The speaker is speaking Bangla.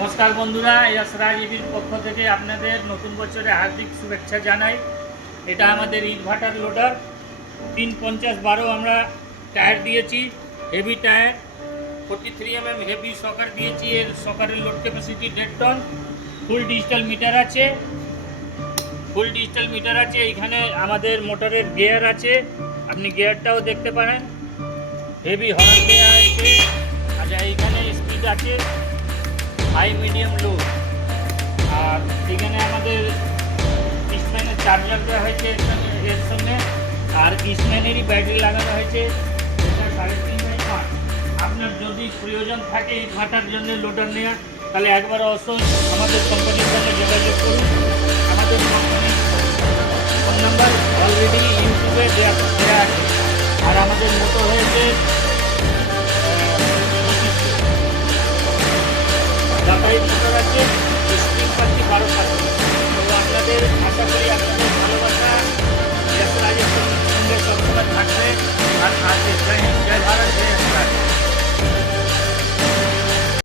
নমস্কার বন্ধুরা, ইয়াসরাজ ইভির পক্ষ থেকে আপনাদের নতুন বছরে হার্দিক শুভেচ্ছা জানাই। এটা আমাদের ইনভার্টার লোডার 350-12 আমরা টায়ার দিয়েছি, heavy tyre 43 mm heavy shocker দিয়েছি। এর সকারের load capacity 1.5 ton. Full digital meter আছে। এখানে আমাদের মোটরের গিয়ার আছে, আপনি গিয়ারটাও দেখতে পারেন। হেভি হর্ন দেওয়া আছে। আচ্ছা, এইখানে স্পিড আছে হাই, মিডিয়াম, লো। আর এখানে আমাদের ইস্টম্যানের চার্জার দেওয়া হয়েছে এর সঙ্গে, আর ইস্টম্যানেরই ব্যাটারি লাগানো হয়েছে। এটা 3.5/5। আপনার যদি প্রয়োজন থাকে ইনভার্টার জন্য লোডার নেওয়া, তাহলে একবার অবশ্যই আমাদের কোম্পানির সঙ্গে যোগাযোগ করুন। আমাদের কোম্পানির ফোন নাম্বার অলরেডি ইউটিউবে দেওয়া আছে। আর আমাদের মোটর হয়েছে বাটারি মোটর আছে, স্প্রিং পাচ্ছি 12 পাচ্ছি। তো আপনাদের আশা করি আপনাদের ভালোবাসা ইয়াসরাজের সঙ্গে সবসময় থাকবে আর আছে। জয় হিন্দ, জয় ভারত।